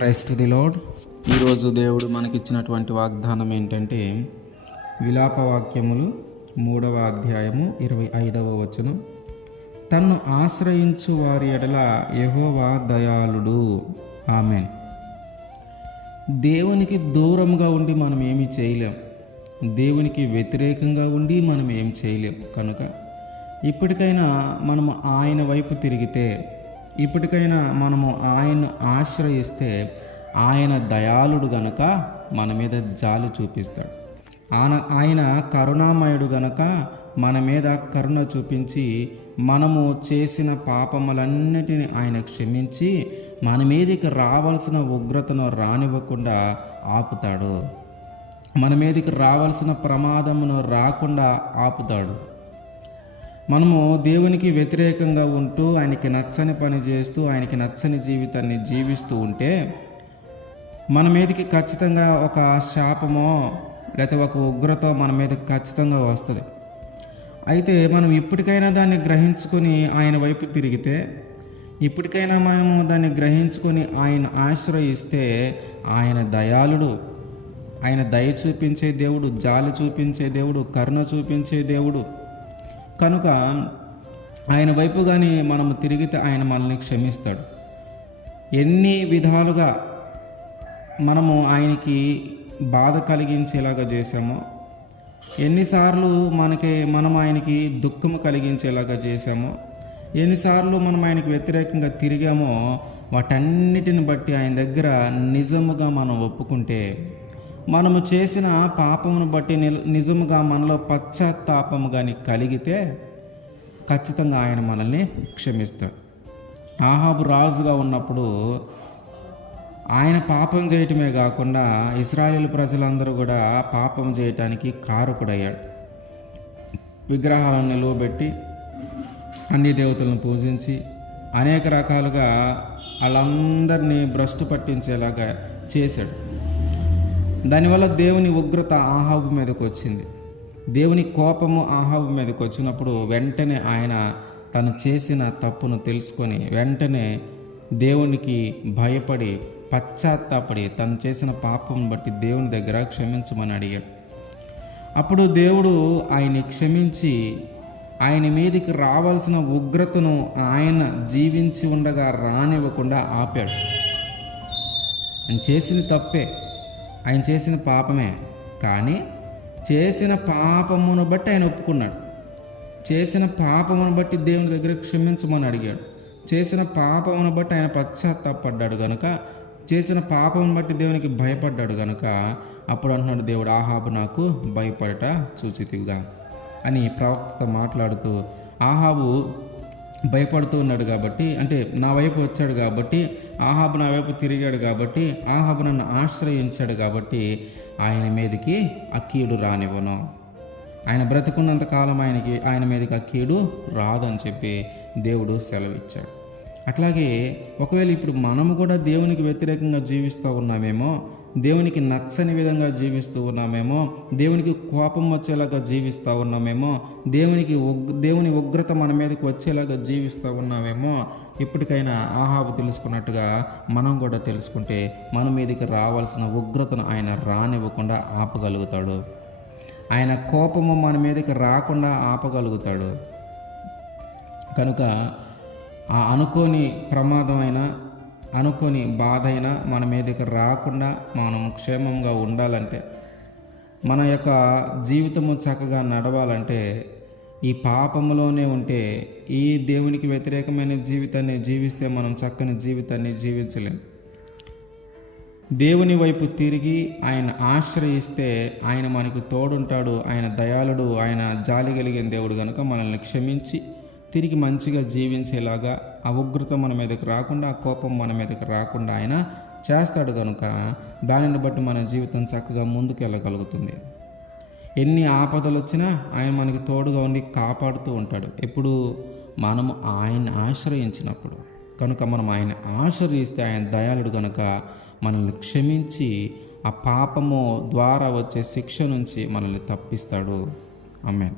క్రైస్తు the load ఈరోజు దేవుడు మనకిచ్చినటువంటి వాగ్దానం ఏంటంటే విలాప వాక్యములు మూడవ అధ్యాయము ఇరవై ఐదవ వచనం. తన్ను ఆశ్రయించు వారి ఎడల యహోవా దయాళుడు. ఆమెన్. దేవునికి దూరంగా ఉండి మనం ఏమి చేయలేం. దేవునికి వ్యతిరేకంగా ఉండి మనం ఏం చేయలేం. కనుక ఇప్పటికైనా మనము ఆయన వైపు తిరిగితే ఇప్పటికైనా మనము ఆయన్ను ఆశ్రయిస్తే ఆయన దయాళుడు గనుక మన మీద జాలి చూపిస్తాడు. ఆయన ఆయన కరుణామయుడు గనక మన మీద కరుణ చూపించి మనము చేసిన పాపములన్నిటిని ఆయన క్షమించి మన మీదకి రావాల్సిన ఉగ్రతను రానివ్వకుండా ఆపుతాడు. మన మీదకి రావాల్సిన ప్రమాదమును రాకుండా ఆపుతాడు. మనము దేవునికి వ్యతిరేకంగా ఉంటూ ఆయనకి నచ్చని పని చేస్తూ ఆయనకి నచ్చని జీవితాన్ని జీవిస్తూ ఉంటే మన మీదకి ఖచ్చితంగా ఒక శాపమో లేకపోతే ఒక ఉగ్రత మన మీద ఖచ్చితంగా వస్తుంది. అయితే మనం ఇప్పటికైనా దాన్ని గ్రహించుకొని ఆయన వైపు తిరిగితే ఇప్పటికైనా మనము దాన్ని గ్రహించుకొని ఆయన ఆశ్రయిస్తే ఆయన దయాళుడు ఆయన దయ చూపించే దేవుడు జాలి చూపించే దేవుడు కరుణ చూపించే దేవుడు కనుక ఆయన వైపు కానీ మనము తిరిగితే ఆయన మనల్ని క్షమిస్తాడు. ఎన్ని విధాలుగా మనము ఆయనకి బాధ కలిగించేలాగా చేశామో ఎన్నిసార్లు మనకి మనం ఆయనకి దుఃఖము కలిగించేలాగా చేశామో ఎన్నిసార్లు మనం ఆయనకి వ్యతిరేకంగా తిరిగామో వాటన్నిటిని బట్టి ఆయన దగ్గర నిజముగా మనం ఒప్పుకుంటే మనము చేసిన పాపమును బట్టి నిజముగా మనలో పశ్చాత్తాపము కానీ కలిగితే ఖచ్చితంగా ఆయన మనల్ని క్షమిస్తాడు. ఆహాబు రాజుగా ఉన్నప్పుడు ఆయన పాపం చేయటమే కాకుండా ఇస్రాయేల్ ప్రజలందరూ కూడా పాపం చేయటానికి కారకుడయ్యాడు. విగ్రహాలను నిలువబెట్టి అన్ని దేవతలను పూజించి అనేక రకాలుగా వాళ్ళందరినీ భ్రష్టు పట్టించేలాగా చేశాడు. దానివల్ల దేవుని ఉగ్రత ఆహాబు మీదకి వచ్చింది. దేవుని కోపము ఆహాబు మీదకి వచ్చినప్పుడు వెంటనే ఆయన తను చేసిన తప్పును తెలుసుకొని వెంటనే దేవునికి భయపడి పశ్చాత్తాపడి తను చేసిన పాపం బట్టి దేవుని దగ్గర క్షమించమని అడిగాడు. అప్పుడు దేవుడు ఆయన్ని క్షమించి ఆయన మీదకి రావాల్సిన ఉగ్రతను ఆయన జీవించి ఉండగా రానివ్వకుండా ఆపాడు. ఆయన చేసిన తప్పే. ఆయన చేసిన పాపమే. కానీ చేసిన పాపమును బట్టి ఆయన ఒప్పుకున్నాడు. చేసిన పాపమును బట్టి దేవుని దగ్గర క్షమించమని అడిగాడు. చేసిన పాపమును బట్టి ఆయన పశ్చాత్తాపడ్డాడు గనుక చేసిన పాపమును బట్టి దేవునికి భయపడ్డాడు గనుక అప్పుడు అంటున్నాడు దేవుడు ఆహాబు నాకు భయపడట చూచితివిగా అని ప్రవక్త మాట్లాడుతూ ఆహాబు భయపడుతూ ఉన్నాడు కాబట్టి అంటే నా వైపు వచ్చాడు కాబట్టి ఆహాబు నా వైపు తిరిగాడు కాబట్టి ఆహాబు నన్ను ఆశ్రయించాడు కాబట్టి ఆయన మీదకి అక్కీడు రానివ్వను. ఆయన బ్రతుకున్నంత కాలం ఆయనకి ఆయన మీదకి అక్కీడు రాదని చెప్పి దేవుడు సెలవిచ్చాడు. అట్లాగే ఒకవేళ ఇప్పుడు మనము కూడా దేవునికి వ్యతిరేకంగా జీవిస్తూ ఉన్నామేమో దేవునికి నచ్చని విధంగా జీవిస్తూ ఉన్నామేమో దేవునికి కోపం వచ్చేలాగా జీవిస్తూ ఉన్నామేమో దేవునికి ఉగ్ దేవుని ఉగ్రత మన మీదకి వచ్చేలాగా జీవిస్తూ ఉన్నామేమో ఇప్పటికైనా ఆహాబు తెలుసుకున్నట్టుగా మనం కూడా తెలుసుకుంటే మన మీదకి రావాల్సిన ఉగ్రతను ఆయన రానివ్వకుండా ఆపగలుగుతాడు. ఆయన కోపము మన మీదకి రాకుండా ఆపగలుగుతాడు. కనుక ఆ అనుకోని ప్రమాదమైన అనుకొని బాధ అయినా మన మీదకి రాకుండా మనం క్షేమంగా ఉండాలంటే మన యొక్క జీవితము చక్కగా నడవాలంటే ఈ పాపములోనే ఉంటే ఈ దేవునికి వ్యతిరేకమైన జీవితాన్ని జీవిస్తే మనం చక్కని జీవితాన్ని జీవించలేం. దేవుని వైపు తిరిగి ఆయన ఆశ్రయిస్తే ఆయన మనకు తోడుంటాడు ఆయన దయాళుడు ఆయన జాలి కలిగిన దేవుడు కనుక మనల్ని క్షమించి తిరిగి మంచిగా జీవించేలాగా ఆ ఉగ్రత మన మీదకి రాకుండా ఆ కోపం మన మీదకి రాకుండా ఆయన చేస్తాడు కనుక దానిని బట్టి మన జీవితం చక్కగా ముందుకు వెళ్ళగలుగుతుంది ఎన్ని ఆపదలు వచ్చినా ఆయన మనకి తోడుగా ఉండి కాపాడుతూ ఉంటాడు. ఎప్పుడు మనము ఆయన్ని ఆశ్రయించినప్పుడు. కనుక మనం ఆయన ఆశ్రయిస్తే ఆయన దయాళుడు కనుక మనల్ని క్షమించి ఆ పాపము ద్వారా వచ్చే శిక్ష నుంచి మనల్ని తప్పిస్తాడు. ఆమెన్.